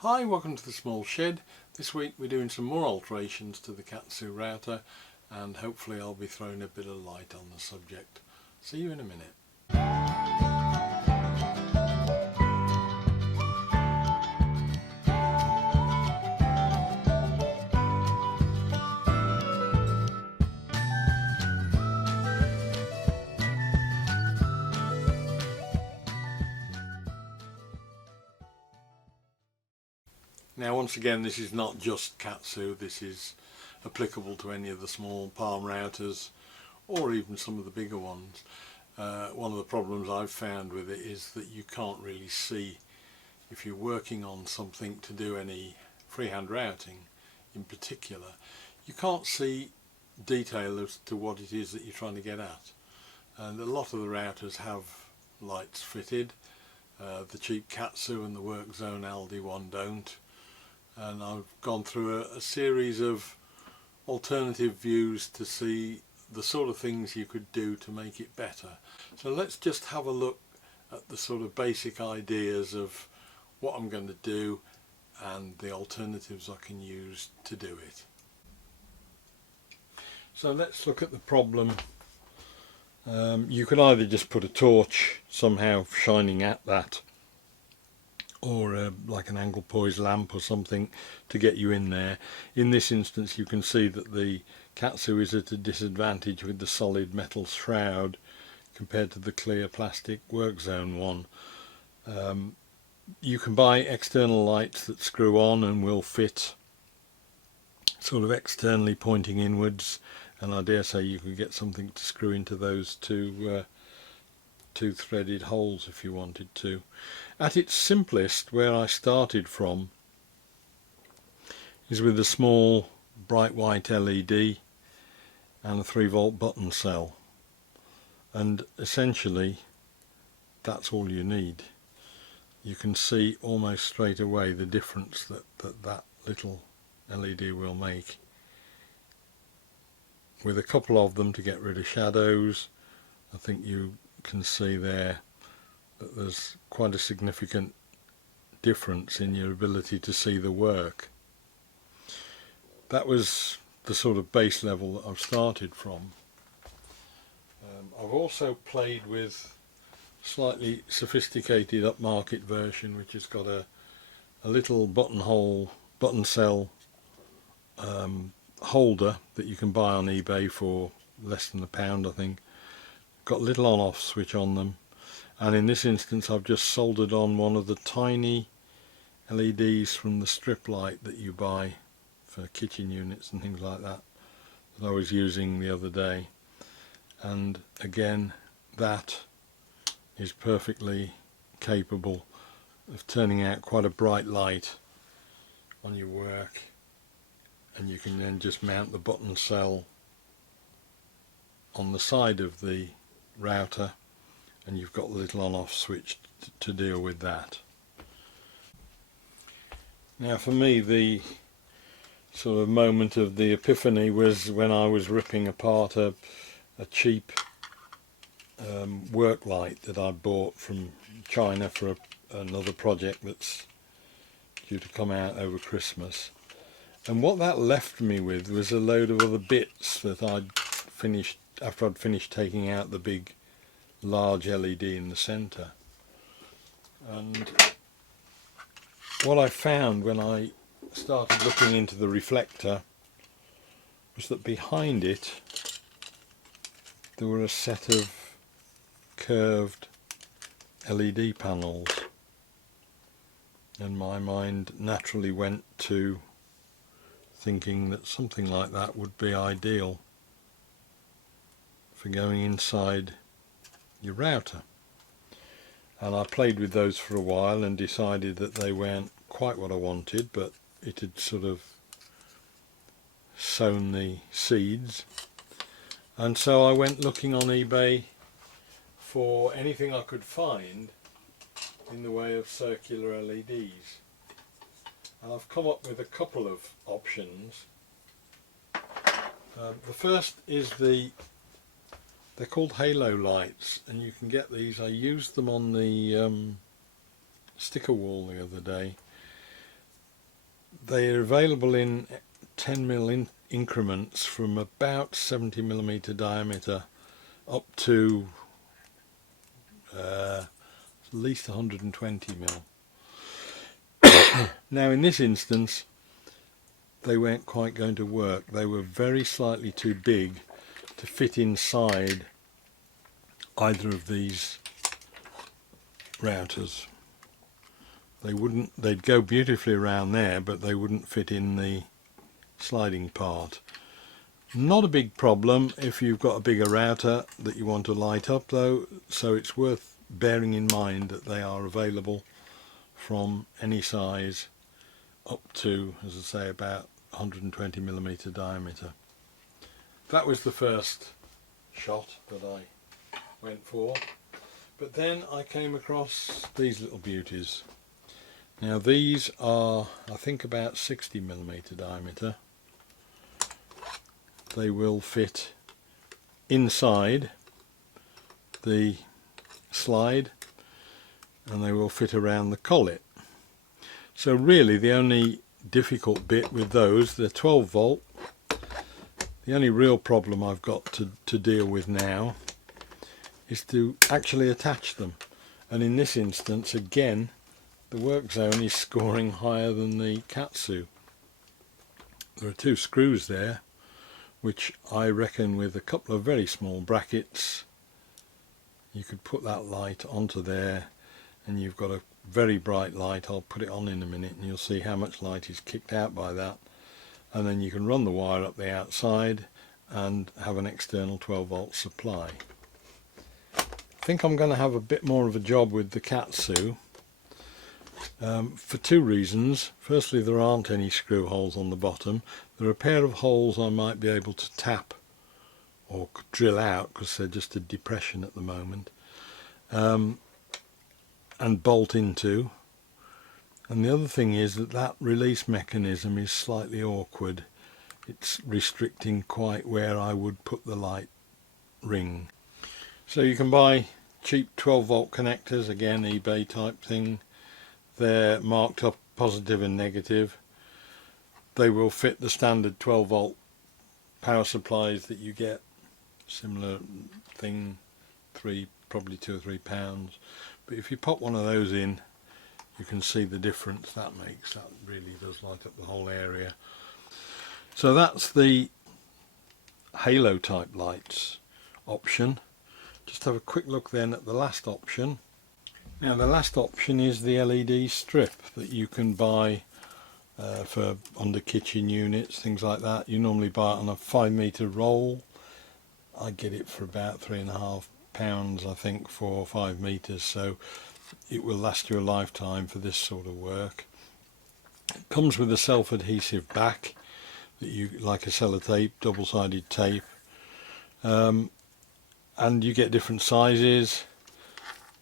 Hi, welcome to the small shed. This week we're doing some more alterations to the Katsu router and hopefully I'll be throwing a bit of light on the subject. See you in a minute. Now once again, this is not just Katsu, this is applicable to any of the small palm routers or even some of the bigger ones. One of the problems I've found with it is that you can't really see if you're working on something to do any freehand routing in particular. You can't see detail as to what it is that you're trying to get at, and a lot of the routers have lights fitted. The cheap Katsu and the Work Zone LD one don't. And I've gone through a series of alternative views to see the sort of things you could do to make it better. So let's just have a look at the sort of basic ideas of what I'm going to do and the alternatives I can use to do it. So let's look at the problem. You could either just put a torch somehow shining at that, or like an angle poised lamp or something to get you in there. In this instance you can see that the Katsu is at a disadvantage with the solid metal shroud compared to the clear plastic Work Zone one. You can buy external lights that screw on and will fit sort of externally pointing inwards, and I dare say you could get something to screw into those two threaded holes if you wanted to. At its simplest, where I started from is with a small bright white LED and a 3-volt button cell, and essentially that's all you need. You can see almost straight away the difference that little LED will make. With a couple of them to get rid of shadows, I think you can see there that there's quite a significant difference in your ability to see the work. That was the sort of base level that I've started from. I've also played with slightly sophisticated upmarket version, which has got a little button cell holder that you can buy on eBay for less than £1, I think. Got a little on-off switch on them, and in this instance I've just soldered on one of the tiny LEDs from the strip light that you buy for kitchen units and things like that I was using the other day, and again that is perfectly capable of turning out quite a bright light on your work, and you can then just mount the button cell on the side of the router and you've got the little on-off switch to deal with that. Now for me, the sort of moment of the epiphany was when I was ripping apart a cheap work light that I bought from China for another project that's due to come out over Christmas, and what that left me with was a load of other bits that I'd finished after I'd finished taking out the big large LED in the centre. And what I found when I started looking into the reflector was that behind it there were a set of curved LED panels, and my mind naturally went to thinking that something like that would be ideal for going inside your router. And I played with those for a while and decided that they weren't quite what I wanted, but it had sort of sown the seeds, and so I went looking on eBay for anything I could find in the way of circular LEDs, and I've come up with a couple of options. The first is they're called halo lights, and you can get these. I used them on the sticker wall the other day. They are available in 10mm increments from about 70mm diameter up to at least 120mm. Now in this instance they weren't quite going to work. They were very slightly too big to fit inside either of these routers. They'd go beautifully around there, but they wouldn't fit in the sliding part. Not a big problem if you've got a bigger router that you want to light up though, so it's worth bearing in mind that they are available from any size up to, as I say, about 120mm diameter. That was the first shot that I went for, but then I came across these little beauties. Now these are, I think, about 60mm diameter. They will fit inside the slide and they will fit around the collet. So really the only difficult bit with those, they're 12 volt. The only real problem I've got to deal with now is to actually attach them, and in this instance again the work zone is scoring higher than the Katsu. There are two screws there which I reckon with a couple of very small brackets you could put that light onto there, and you've got a very bright light. I'll put it on in a minute and you'll see how much light is kicked out by that, and then you can run the wire up the outside and have an external 12 volt supply. I think I'm going to have a bit more of a job with the Katsu for two reasons. Firstly, there aren't any screw holes on the bottom. There are a pair of holes I might be able to tap or drill out because they're just a depression at the moment, and bolt into. And the other thing is that release mechanism is slightly awkward. It's restricting quite where I would put the light ring. So you can buy cheap 12 volt connectors, again eBay type thing. They're marked up positive and negative. They will fit the standard 12 volt power supplies that you get, similar thing, probably £2 or £3. But if you pop one of those in, you can see the difference that makes. That really does light up the whole area. So that's the halo type lights option. Just have a quick look then at the last option. Now the last option is the LED strip that you can buy for under kitchen units, things like that. You normally buy it on a 5-meter roll. I get it for about £3.5 I think for 5 meters, so it will last you a lifetime for this sort of work. It comes with a self-adhesive back that you, like a sellotape, double-sided tape, and you get different sizes.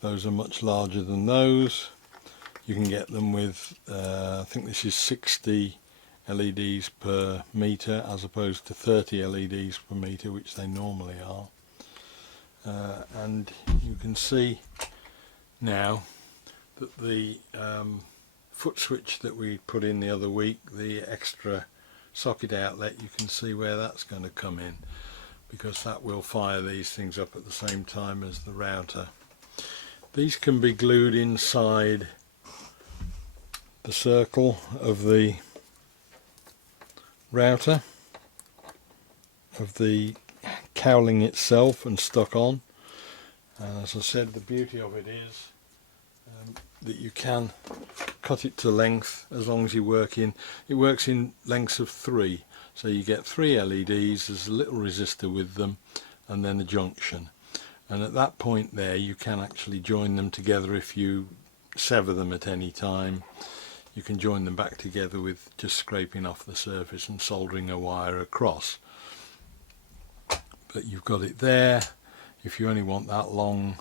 Those are much larger than those. You can get them with I think this is 60 LEDs per meter as opposed to 30 LEDs per meter, which they normally are. And you can see now that the foot switch that we put in the other week, the extra socket outlet, you can see where that's going to come in, because that will fire these things up at the same time as the router. These can be glued inside the circle of the router, of the cowling itself, and stuck on. And as I said, the beauty of it is that you can cut it to length as long as you work in. It works in lengths of 3, so you get 3 LEDs, there's a little resistor with them, and then a junction. And at that point there you can actually join them together. If you sever them at any time, you can join them back together with just scraping off the surface and soldering a wire across. But you've got it there. If you only want that long,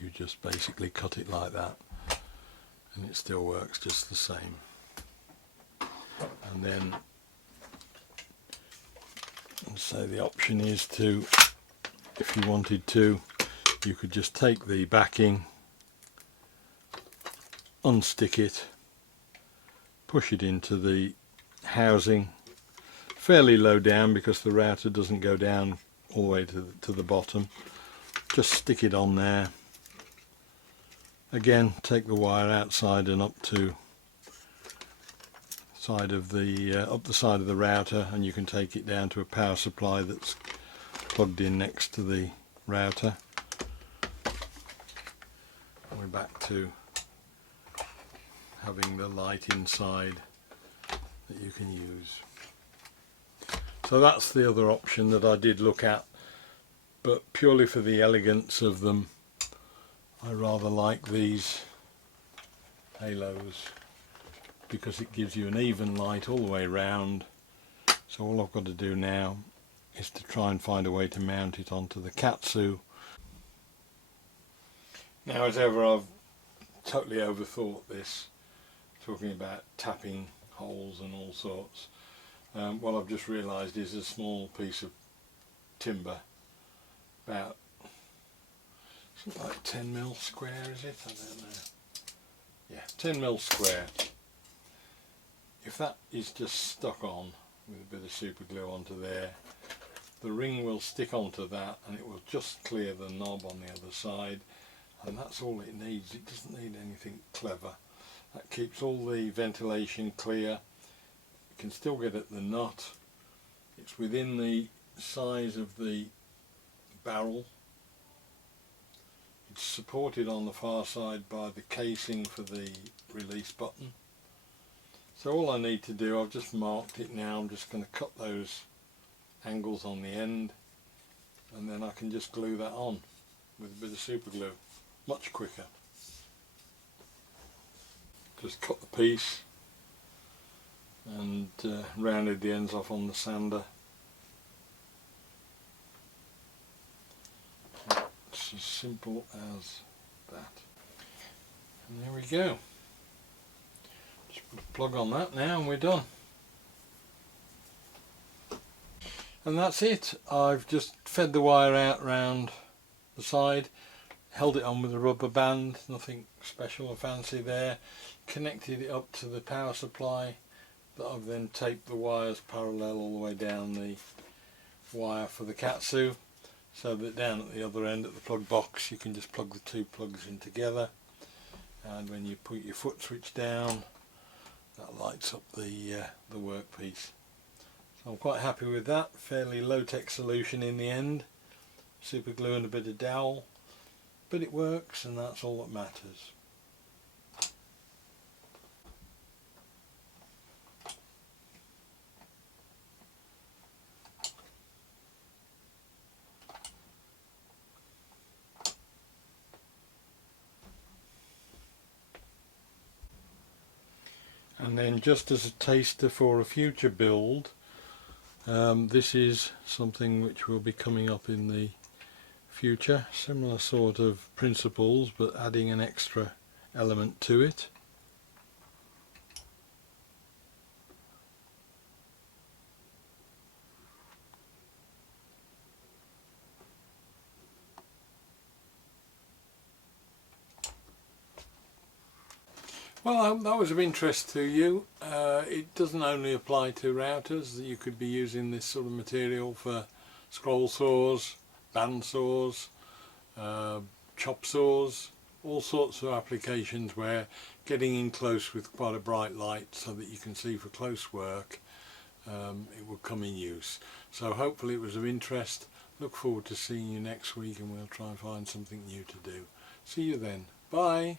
you just basically cut it like that, and it still works just the same. And then, so the option is to, if you wanted to, you could just take the backing, unstick it, put push it into the housing fairly low down, because the router doesn't go down all the way to the bottom. Just stick it on there. Again, take the wire outside and up to side of the up the side of the router, and you can take it down to a power supply that's plugged in next to the router. We're back to having the light inside that you can use. So that's the other option that I did look at, but purely for the elegance of them, I rather like these halos, because it gives you an even light all the way round. So all I've got to do now is to try and find a way to mount it onto the Katsu. Now, as ever, I've totally overthought this, talking about tapping holes and all sorts. What I've just realised is a small piece of timber, about something like 10mm square, is it? I don't know. Yeah, 10mm square. If that is just stuck on with a bit of super glue onto there, the ring will stick onto that and it will just clear the knob on the other side, and that's all it needs. It doesn't need anything clever. That keeps all the ventilation clear. You can still get at the nut. It's within the size of the barrel. It's supported on the far side by the casing for the release button. So all I need to do, I've just marked it now, I'm just going to cut those angles on the end, and then I can just glue that on with a bit of super glue, much quicker. Just cut the piece and rounded the ends off on the sander. It's as simple as that. And there we go. Just put a plug on that now and we're done. And that's it. I've just fed the wire out round the side, held it on with a rubber band, nothing special or fancy there, connected it up to the power supply that I've then taped the wires parallel all the way down the wire for the Katsu, so that down at the other end at the plug box you can just plug the two plugs in together, and when you put your foot switch down that lights up the workpiece. So I'm quite happy with that. Fairly low-tech solution in the end, super glue and a bit of dowel, but it works and that's all that matters. And then, just as a taster for a future build, this is something which will be coming up in the future, similar sort of principles but adding an extra element to it. Well, I hope that was of interest to you. It doesn't only apply to routers. You could be using this sort of material for scroll saws, band saws, chop saws, all sorts of applications where getting in close with quite a bright light so that you can see for close work, it will come in use. So hopefully it was of interest. Look forward to seeing you next week, and we'll try and find something new to do. See you then. Bye.